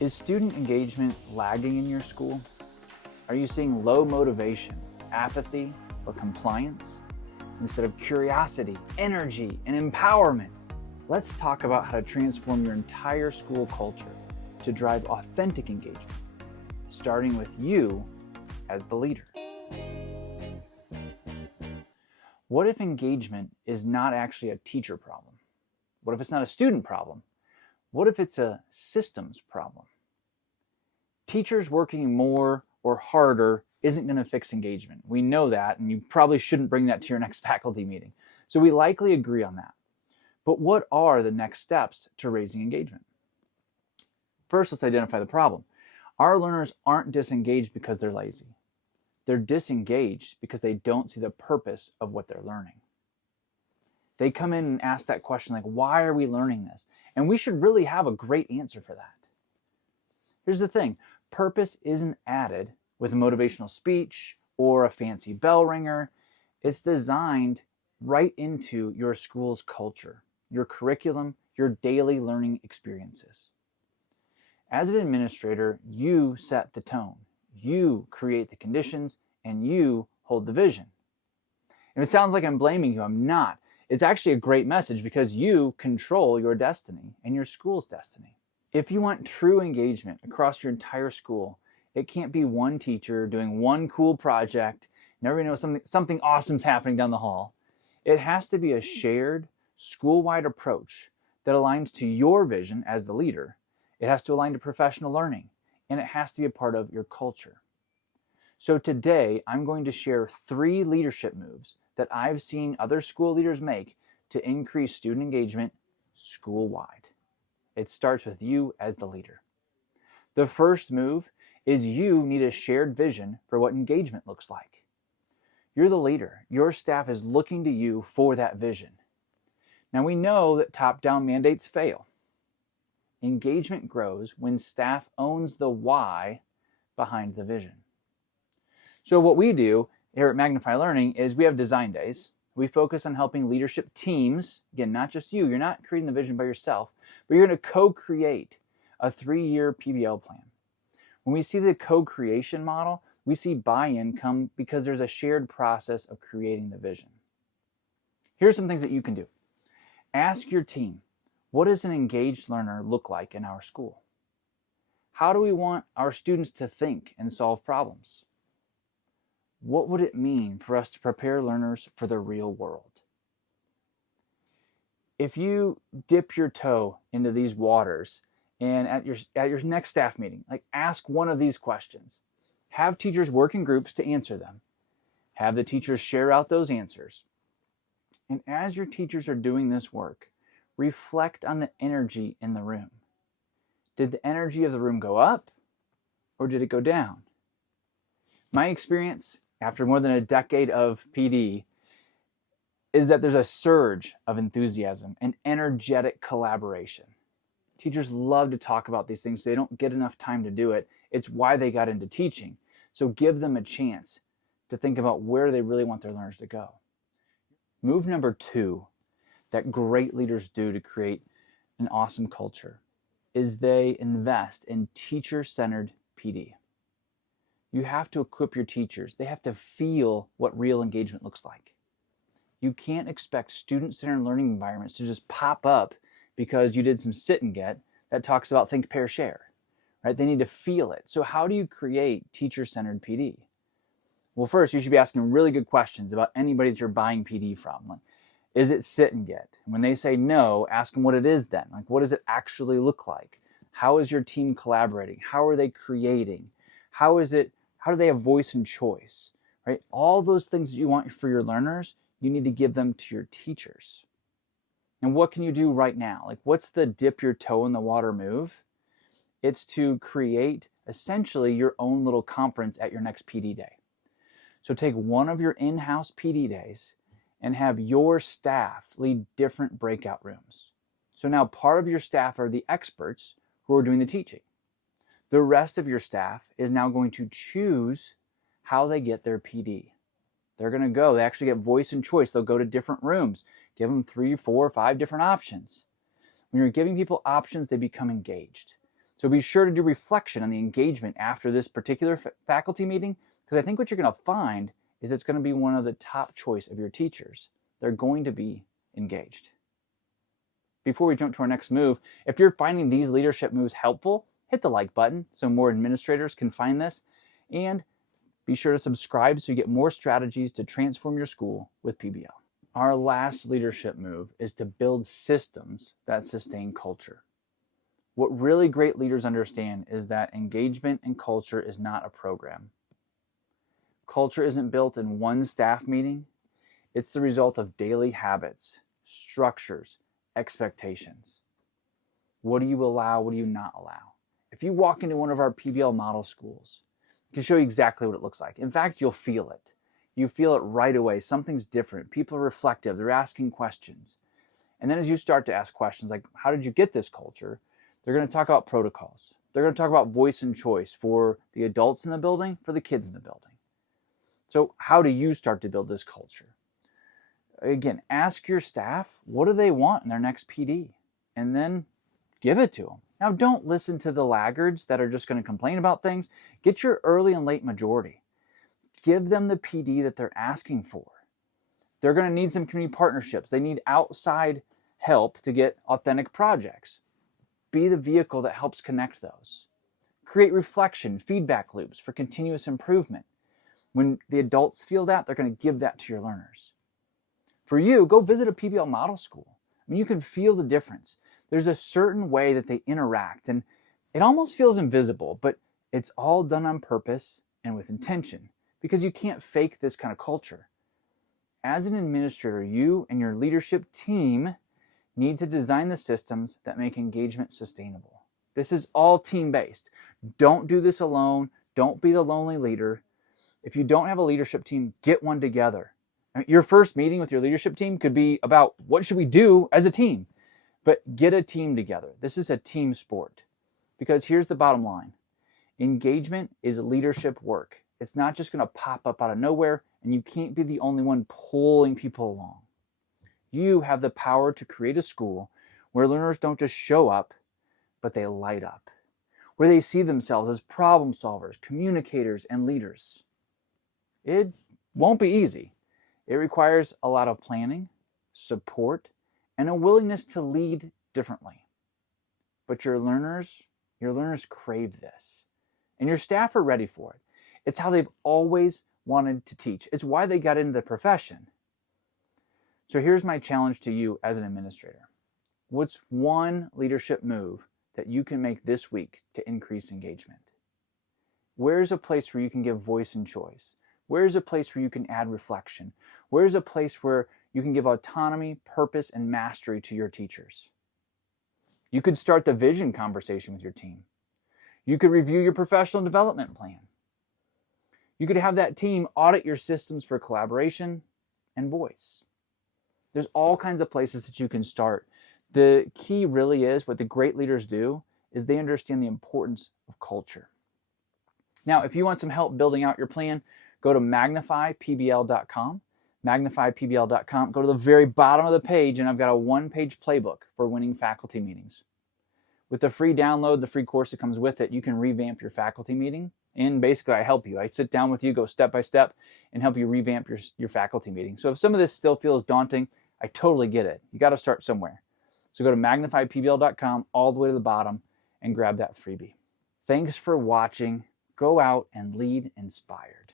Is student engagement lagging in your school? Are you seeing low motivation, apathy, or compliance instead of curiosity, energy, and empowerment? Let's talk about how to transform your entire school culture to drive authentic engagement, starting with you as the leader. What if engagement is not actually a teacher problem? What if it's not a student problem? What if it's a systems problem? Teachers working more or harder isn't going to fix engagement. We know that, and you probably shouldn't bring that to your next faculty meeting. So we likely agree on that. But what are the next steps to raising engagement? First, let's identify the problem. Our learners aren't disengaged because they're lazy. They're disengaged because they don't see the purpose of what they're learning. They come in and ask that question like, why are we learning this? And we should really have a great answer for that. Here's the thing. Purpose isn't added with a motivational speech or a fancy bell ringer. It's designed right into your school's culture, your curriculum, your daily learning experiences. As an administrator, you set the tone, you create the conditions, and you hold the vision. And it sounds like I'm blaming you. I'm not. It's actually a great message because you control your destiny and your school's destiny. If you want true engagement across your entire school, it can't be one teacher doing one cool project and everybody knows something awesome's happening down the hall. It has to be a shared, school-wide approach that aligns to your vision as the leader. It has to align to professional learning, and it has to be a part of your culture. So today, I'm going to share 3 leadership moves that I've seen other school leaders make to increase student engagement school-wide. It starts with you as the leader. The first move is you need a shared vision for what engagement looks like. You're the leader. Your staff is looking to you for that vision. Now we know that top-down mandates fail. Engagement grows when staff owns the why behind the vision. So what we do here at Magnify Learning is we have design days. We focus on helping leadership teams, again, not just you, you're not creating the vision by yourself, but you're going to co-create a 3-year PBL plan. When we see the co-creation model, we see buy-in come because there's a shared process of creating the vision. Here's some things that you can do. Ask your team, what does an engaged learner look like in our school? How do we want our students to think and solve problems? What would it mean for us to prepare learners for the real world? If you dip your toe into these waters and at your next staff meeting, like ask one of these questions. Have teachers work in groups to answer them. Have the teachers share out those answers. And as your teachers are doing this work, reflect on the energy in the room. Did the energy of the room go up or did it go down? My experience after more than a decade of PD is that there's a surge of enthusiasm and energetic collaboration. Teachers love to talk about these things. They don't get enough time to do it. It's why they got into teaching. So give them a chance to think about where they really want their learners to go. Move number 2 that great leaders do to create an awesome culture is they invest in teacher-centered PD. You have to equip your teachers. They have to feel what real engagement looks like. You can't expect student-centered learning environments to just pop up because you did some sit and get that talks about think, pair, share, right? They need to feel it. So how do you create teacher-centered PD? Well, first, you should be asking really good questions about anybody that you're buying PD from. Like, is it sit and get? When they say no, ask them what it is then. Like, what does it actually look like? How is your team collaborating? How are they creating? How do they have voice and choice, right? All those things that you want for your learners, you need to give them to your teachers. And what can you do right now? Like, what's the dip your toe in the water move? It's to create essentially your own little conference at your next PD day. So take one of your in-house PD days and have your staff lead different breakout rooms. So now part of your staff are the experts who are doing the teaching. The rest of your staff is now going to choose how they get their PD. They're going to go, they actually get voice and choice. They'll go to different rooms, give them 3, 4, 5 different options. When you're giving people options, they become engaged. So be sure to do reflection on the engagement after this particular faculty meeting, because I think what you're going to find is it's going to be one of the top choice of your teachers. They're going to be engaged. Before we jump to our next move, if you're finding these leadership moves helpful, hit the like button so more administrators can find this, and be sure to subscribe so you get more strategies to transform your school with PBL. Our last leadership move is to build systems that sustain culture. What really great leaders understand is that engagement and culture is not a program. Culture isn't built in one staff meeting. It's the result of daily habits, structures, expectations. What do you allow? What do you not allow? If you walk into one of our PBL model schools, I can show you exactly what it looks like. In fact, you'll feel it. You feel it right away. Something's different. People are reflective. They're asking questions. And then as you start to ask questions like, how did you get this culture? They're going to talk about protocols. They're going to talk about voice and choice for the adults in the building, for the kids in the building. So how do you start to build this culture? Again, ask your staff, what do they want in their next PD? And then give it to them. Now, don't listen to the laggards that are just going to complain about things. Get your early and late majority. Give them the PD that they're asking for. They're going to need some community partnerships. They need outside help to get authentic projects. Be the vehicle that helps connect those. Create reflection, feedback loops for continuous improvement. When the adults feel that, they're going to give that to your learners. For you, go visit a PBL model school. I mean, you can feel the difference. There's a certain way that they interact, and it almost feels invisible, but it's all done on purpose and with intention, because you can't fake this kind of culture. As an administrator, you and your leadership team need to design the systems that make engagement sustainable. This is all team-based. Don't do this alone. Don't be the lonely leader. If you don't have a leadership team, get one together. Your first meeting with your leadership team could be about what should we do as a team, but get a team together. This is a team sport, because here's the bottom line. Engagement is leadership work. It's not just going to pop up out of nowhere, and you can't be the only one pulling people along. You have the power to create a school where learners don't just show up, but they light up, where they see themselves as problem solvers, communicators, and leaders. It won't be easy. It requires a lot of planning, support, and a willingness to lead differently. But your learners crave this, and your staff are ready for it. It's how they've always wanted to teach. It's why they got into the profession. So here's my challenge to you as an administrator. What's one leadership move that you can make this week to increase engagement? Where's a place where you can give voice and choice? Where's a place where you can add reflection? Where's a place where you can give autonomy, purpose, and mastery to your teachers? You could start the vision conversation with your team. You could review your professional development plan. You could have that team audit your systems for collaboration and voice. There's all kinds of places that you can start. The key really is, what the great leaders do is they understand the importance of culture. Now, if you want some help building out your plan, go to magnifypbl.com. Magnifypbl.com. Go to the very bottom of the page, and I've got a one-page playbook for winning faculty meetings. With the free download, the free course that comes with it, you can revamp your faculty meeting. And basically, I help you. I sit down with you, go step by step, and help you revamp your faculty meeting. So if some of this still feels daunting, I totally get it. You got to start somewhere. So go to magnifypbl.com all the way to the bottom and grab that freebie. Thanks for watching. Go out and lead inspired.